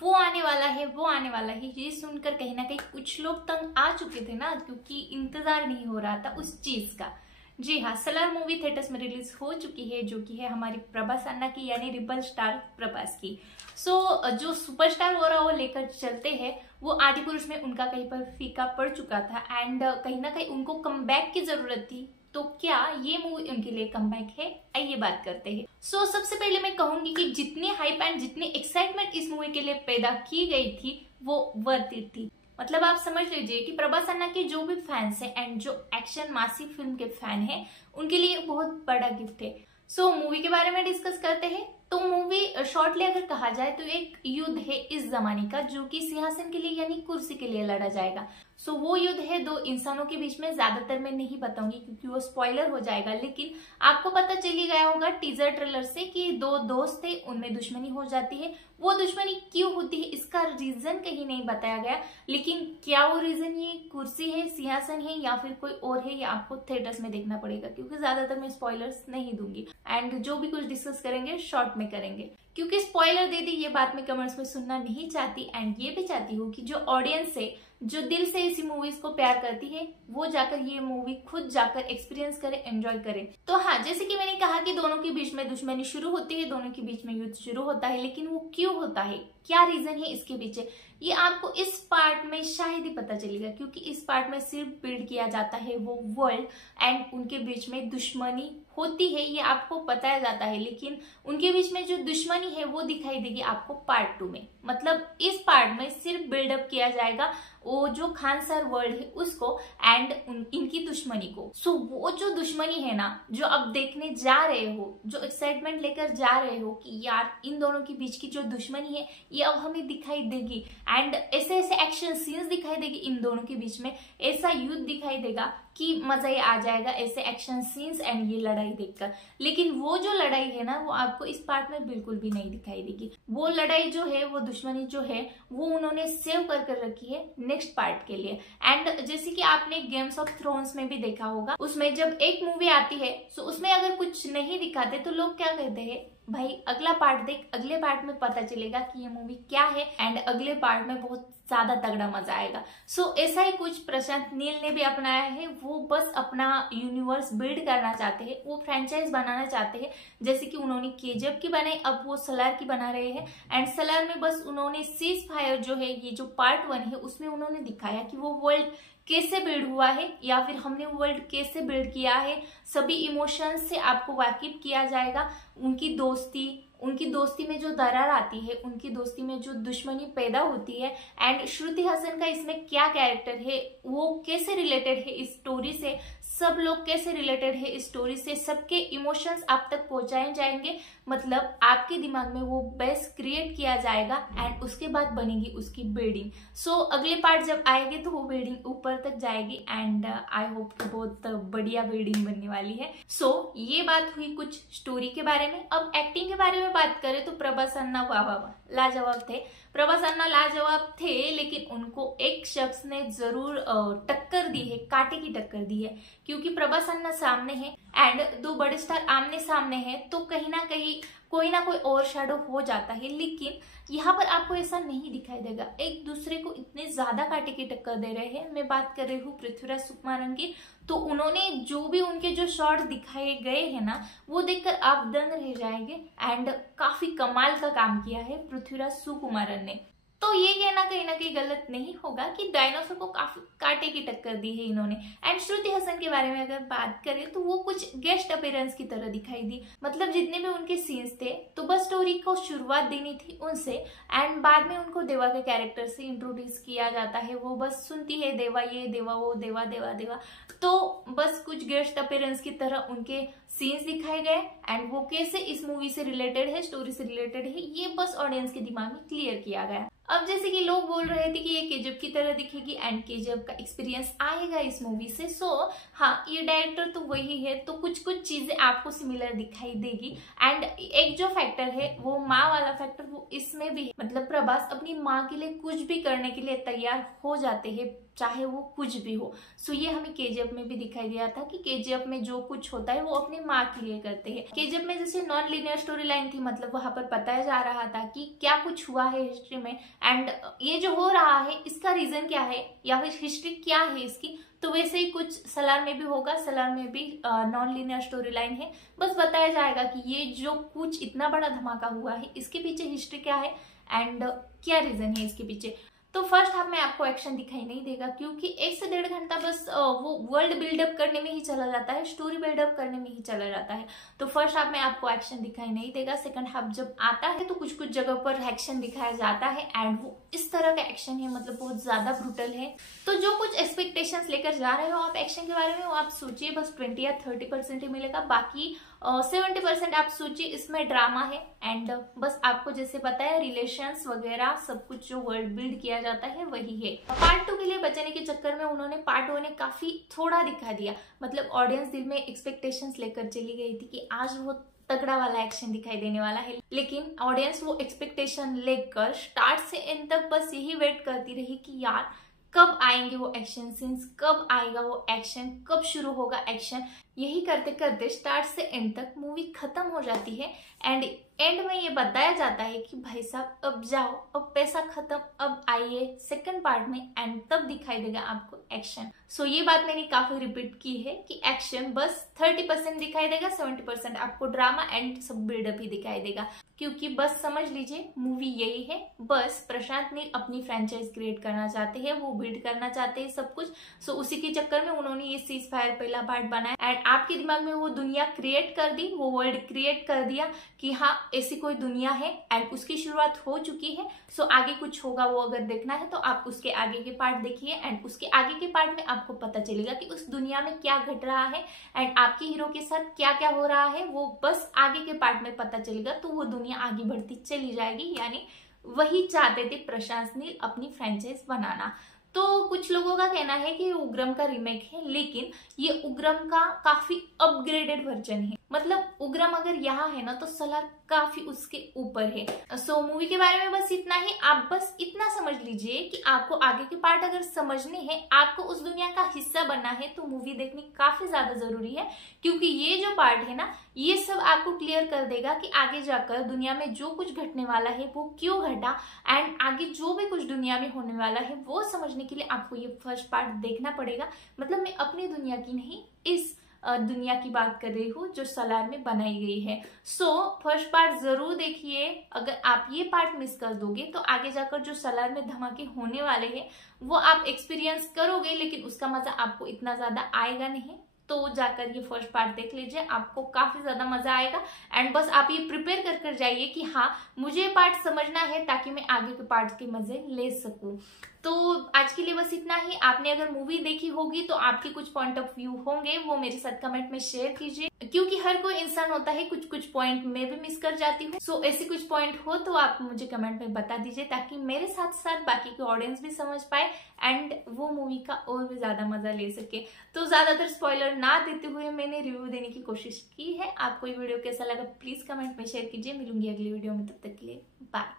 वो आने वाला है, वो आने वाला है, ये सुनकर कहीं ना कहीं कुछ लोग तंग आ चुके थे ना, क्योंकि इंतजार नहीं हो रहा था उस चीज का। जी हाँ, सलार मूवी थिएटर्स में रिलीज हो चुकी है, जो कि है हमारी प्रभास अन्ना की, यानी रिबल स्टार प्रभास की। जो सुपरस्टार हो रहा वो लेकर चलते हैं, वो आदि पुरुष में उनका कहीं पर फीका पड़ चुका था एंड कहीं ना कहीं उनको कमबैक की जरूरत थी। तो क्या ये मूवी उनके लिए कमबैक है, आइए बात करते हैं। सबसे पहले मैं कहूंगी कि जितनी हाइप एंड जितनी एक्साइटमेंट इस मूवी के लिए पैदा की गई थी वो वर्थ इट थी। मतलब आप समझ लीजिए कि प्रभास अन्ना के जो भी फैंस हैं एंड जो एक्शन मासी फिल्म के फैन हैं, उनके लिए बहुत बड़ा गिफ्ट है। मूवी के बारे में डिस्कस करते हैं। तो मूवी शॉर्टली अगर कहा जाए तो एक युद्ध है इस जमाने का, जो कि सिंहासन के लिए यानी कुर्सी के लिए लड़ा जाएगा। वो युद्ध है दो इंसानों के बीच में। ज्यादातर मैं नहीं बताऊंगी क्योंकि वो स्पॉइलर हो जाएगा, लेकिन आपको पता चली गया होगा टीजर ट्रेलर से कि दो दोस्त थे, उनमें दुश्मनी हो जाती है। वो दुश्मनी क्यों होती है इसका रीजन कहीं नहीं बताया गया, लेकिन क्या वो रीजन ये कुर्सी है, सिंहासन है या फिर कोई और है, ये आपको थिएटर्स में देखना पड़ेगा, क्योंकि ज्यादातर मैं स्पॉइलर्स नहीं दूंगी एंड जो भी कुछ डिस्कस करेंगे शॉर्ट में करेंगे, क्योंकि स्पॉइलर दे दी ये बात मैं कमेंट्स में सुनना नहीं चाहती। एंड ये भी चाहती हूँ कि जो ऑडियंस है, जो दिल से इसी मूवीज को प्यार करती है, वो जाकर ये मूवी खुद जाकर एक्सपीरियंस करे, एंजॉय करे। तो हाँ, जैसे कि मैंने कहा कि दोनों के बीच में दुश्मनी शुरू होती है, दोनों के बीच में युद्ध शुरू होता है, लेकिन वो क्यों होता है, क्या रीजन है इसके पीछे, ये आपको इस पार्ट में शायद ही पता चलेगा, क्योंकि इस पार्ट में सिर्फ बिल्ड किया जाता है वो वर्ल्ड एंड उनके बीच में दुश्मनी होती है, ये आपको बताया जाता है, लेकिन उनके बीच में जो दुश्मनी है वो दिखाई देगी आपको पार्ट 2 में। मतलब इस पार्ट में सिर्फ बिल्डअप किया जाएगा वो जो खान सर वर्ल्ड है उसको एंड इनकी दुश्मनी को। वो जो दुश्मनी है ना, जो अब देखने जा रहे हो, जो एक्साइटमेंट लेकर जा रहे हो कि यार इन दोनों के बीच की जो दुश्मनी है ये अब हमें दिखाई देगी एंड ऐसे ऐसे एक्शन सीन्स दिखाई देगी इन दोनों के बीच में, ऐसा युद्ध दिखाई देगा कि मजा ही आ जाएगा ऐसे एक्शन सीन्स एंड ये लड़ाई देखकर। लेकिन वो जो लड़ाई है ना, वो आपको इस पार्ट में बिल्कुल भी नहीं दिखाई देगी। वो लड़ाई जो है, वो दुश्मनी जो है, वो उन्होंने सेव कर रखी है नेक्स्ट पार्ट के लिए। एंड जैसे कि आपने गेम्स ऑफ थ्रोन्स में भी देखा होगा, उसमें जब एक मूवी आती है तो उसमें अगर कुछ नहीं दिखाते तो लोग क्या कहते हैं, भाई अगला पार्ट देख, अगले पार्ट में पता चलेगा कि ये मूवी क्या है एंड अगले पार्ट में बहुत ज्यादा तगड़ा मजा आएगा। ऐसा ही कुछ प्रशांत नील ने भी अपनाया है। वो बस अपना यूनिवर्स बिल्ड करना चाहते हैं, वो फ्रेंचाइज बनाना चाहते हैं, जैसे कि उन्होंने केजीएफ की बनाई, अब वो सलार की बना रहे हैं। एंड सलार में बस उन्होंने सीज फायर जो है, ये जो पार्ट 1 है, उसमें उन्होंने दिखाया कि वो वर्ल्ड कैसे बिल्ड हुआ है या फिर हमने वर्ल्ड कैसे बिल्ड किया है। सभी इमोशंस से आपको वाकिफ किया जाएगा। उनकी दोस्ती में जो दरार आती है, उनकी दोस्ती में जो दुश्मनी पैदा होती है एंड श्रुति हसन का इसमें क्या कैरेक्टर है, वो कैसे रिलेटेड है इस स्टोरी से, सब लोग कैसे रिलेटेड है इस स्टोरी से, सबके इमोशंस आप तक पहुंचाए जाएंगे। मतलब आपके दिमाग में वो बेस क्रिएट किया जाएगा एंड उसके बाद बनेगी उसकी बिल्डिंग। अगले पार्ट जब आएंगे तो वो बिल्डिंग ऊपर तक जाएगी एंड आई होप कि बहुत बढ़िया बिल्डिंग बनने वाली है। ये बात हुई कुछ स्टोरी के बारे में। अब एक्टिंग के बारे में बात करें तो प्रभास अन्ना वाह लाजवाब थे। प्रभास अन्ना लाजवाब थे, लेकिन उनको एक शख्स ने जरूर टक्कर दी है, कांटे की टक्कर दी है, क्योंकि प्रभास अन्ना सामने है एंड दो बड़े स्टार आमने सामने हैं, तो कहीं ना कहीं कोई ना कोई ओवर शैडो हो जाता है। लेकिन यहाँ पर आपको ऐसा नहीं दिखाई देगा, एक दूसरे को इतने ज्यादा कांटे की टक्कर दे रहे हैं। मैं बात कर रही हूँ पृथ्वीराज सुकुमारन की, तो उन्होंने जो भी उनके जो शॉट दिखाए गए हैं ना, वो देखकर आप दंग रह जाएंगे एंड काफी कमाल का काम किया है पृथ्वीराज सुकुमारन ने। तो ये कहना कहीं ना कहीं गलत नहीं होगा कि डायनासोर को काफी कांटे की टक्कर दी है इन्होंने। एंड श्रुति हसन के बारे में अगर बात करें तो वो कुछ गेस्ट अपीयरेंस की तरह दिखाई दी। मतलब जितने भी उनके सीन्स थे तो बस स्टोरी को शुरुआत देनी थी उनसे एंड बाद में उनको देवा के कैरेक्टर से इंट्रोड्यूस किया जाता है। वो बस सुनती है देवा ये, देवा वो, देवा देवा देवा, तो बस कुछ गेस्ट अपीयरेंस की तरह उनके सीन्स दिखाए गए एंड वो कैसे इस मूवी से रिलेटेड है, स्टोरी से रिलेटेड है, ये बस ऑडियंस के दिमाग में क्लियर किया गया। अब जैसे कि लोग बोल रहे थे कि ये केजीएफ की तरह दिखेगी एंड केजीएफ का एक्सपीरियंस आएगा इस मूवी से। हाँ, ये डायरेक्टर तो वही है, तो कुछ कुछ चीजें आपको सिमिलर दिखाई देगी। एंड एक जो फैक्टर है वो माँ वाला फैक्टर, वो इसमें भी है। मतलब प्रभास अपनी माँ के लिए कुछ भी करने के लिए तैयार हो जाते हैं, चाहे वो कुछ भी हो। सो ये हमें केजीएफ में भी दिखाई दिया था कि केजीएफ में जो कुछ होता है वो अपनी माँ के लिए करते हैं। केजीएफ में जैसे नॉन लीनियर स्टोरी लाइन थी, मतलब वहां पर बताया जा रहा था कि क्या कुछ हुआ है हिस्ट्री में एंड ये जो हो रहा है इसका रीजन क्या है या फिर हिस्ट्री क्या है इसकी। तो वैसे ही कुछ सलार में भी होगा। सलार में भी नॉन लीनियर स्टोरी लाइन है, बस बताया जाएगा कि ये जो कुछ इतना बड़ा धमाका हुआ है इसके पीछे हिस्ट्री क्या है एंड क्या रीजन है इसके पीछे। तो फर्स्ट हाफ में आपको एक्शन दिखाई नहीं देगा क्योंकि 1 से 1.5 घंटा बस वो वर्ल्ड बिल्डअप करने में ही चला जाता है, स्टोरी बिल्डअप करने में ही चला जाता है। तो फर्स्ट हाफ में आपको एक्शन दिखाई नहीं देगा। सेकंड हाफ जब आता है तो कुछ कुछ जगह पर एक्शन दिखाया जाता है एंड वो इस तरह का एक्शन है, मतलब बहुत ज्यादा ब्रूटल है। तो जो कुछ एक्सपेक्टेशंस लेकर जा रहे हो आप एक्शन के बारे में, वो आप सोचिए बस 20 या 30% ही मिलेगा, बाकी 70% आप सोचिए इसमें ड्रामा है एंड बस आपको जैसे पता है रिलेशंस वगैरह सब कुछ जो वर्ल्ड बिल्ड किया जाता है वही है। पार्ट 2 के लिए बचाने के चक्कर में उन्होंने पार्ट 1 ने काफी थोड़ा दिखा दिया, मतलब ऑडियंस दिल में एक्सपेक्टेशंस लेकर चली गई थी कि आज वो तगड़ा वाला एक्शन दिखाई देने वाला है, लेकिन ऑडियंस वो एक्सपेक्टेशन लेकर स्टार्ट से एंड तक बस यही वेट करती रही कि यार कब आएंगे वो एक्शन सीन्स, कब आएगा वो एक्शन, कब शुरू होगा एक्शन। यही करते करते स्टार्ट से एंड तक मूवी खत्म हो जाती है एंड एंड में ये बताया जाता है कि भाई साहब अब जाओ, अब पैसा खत्म, अब आइए सेकंड पार्ट में एंड तब दिखाई देगा आपको एक्शन। सो ये बात मैंने काफी रिपीट की है कि एक्शन बस 30% दिखाई देगा, 70% आपको ड्रामा एंड सब बिल्डअप ही दिखाई देगा। क्योंकि बस समझ लीजिए मूवी यही है, बस प्रशांत नील अपनी फ्रेंचाइज क्रिएट करना चाहते हैं, वो बिल्ड करना चाहते हैं सब कुछ। सो उसी के चक्कर में उन्होंने ये सीज फायर पहला पार्ट बनाया एंड आपके दिमाग में वो दुनिया क्रिएट कर दी, वो वर्ल्ड क्रिएट कर दिया कि हाँ ऐसी कोई दुनिया है एंड उसकी शुरुआत हो चुकी है। सो आगे कुछ होगा वो अगर देखना है तो आप उसके आगे के पार्ट देखिए एंड उसके आगे के पार्ट में आपको पता चलेगा कि उस दुनिया में क्या घट रहा है एंड आपके हीरो के साथ क्या क्या हो रहा है, वो बस आगे के पार्ट में पता चलेगा। तो वो दुनिया आगे बढ़ती चली जाएगी, यानी वही चाहते थे प्रशांत नील अपनी फ्रेंचाइज बनाना। तो कुछ लोगों का कहना है कि उग्रम का रीमेक है, लेकिन ये उग्रम का काफी अपग्रेडेड वर्जन है। मतलब उग्रम अगर यहाँ है ना तो सलार काफी उसके ऊपर है। सो मूवी के बारे में बस इतना ही। आप बस इतना समझ लीजिए कि आपको आगे के पार्ट अगर समझने हैं, आपको उस दुनिया का हिस्सा बनना है तो मूवी देखनी काफी ज्यादा जरूरी है, क्योंकि ये जो पार्ट है ना ये सब आपको क्लियर कर देगा कि आगे जाकर दुनिया में जो कुछ घटने वाला है वो क्यों घटा एंड आगे जो भी कुछ दुनिया में होने वाला है वो समझने के लिए आपको ये फर्स्ट पार्ट देखना पड़ेगा। मतलब मैं अपनी दुनिया की नहीं, इस दुनिया की बात कर रही हूँ जो सलार में बनाई गई है। सो फर्स्ट पार्ट जरूर देखिए। अगर आप ये पार्ट मिस कर दोगे तो आगे जाकर जो सलार में धमाके होने वाले हैं वो आप एक्सपीरियंस करोगे, लेकिन उसका मजा आपको इतना ज्यादा आएगा नहीं। तो जाकर ये फर्स्ट पार्ट देख लीजिए, आपको काफी ज्यादा मजा आएगा एंड बस आप ये प्रिपेयर कर कर जाइए कि हाँ मुझे ये पार्ट समझना है ताकि मैं आगे के पार्ट के मजे ले सकूं। तो आज के लिए बस इतना ही। आपने अगर मूवी देखी होगी तो आपके कुछ पॉइंट ऑफ व्यू होंगे, वो मेरे साथ कमेंट में शेयर कीजिए, क्योंकि हर कोई इंसान होता है, कुछ कुछ पॉइंट मैं भी मिस कर जाती हूँ। सो ऐसे कुछ पॉइंट हो तो आप मुझे कमेंट में बता दीजिए ताकि मेरे साथ साथ बाकी के ऑडियंस भी समझ पाए एंड वो मूवी का और भी ज्यादा मजा ले सके। तो ज्यादातर स्पॉइलर ना देते हुए मैंने रिव्यू देने की कोशिश की है। आपको ये वीडियो कैसा लगा प्लीज कमेंट में शेयर कीजिए। मिलूंगी अगली वीडियो में, तब तक के लिए बाय।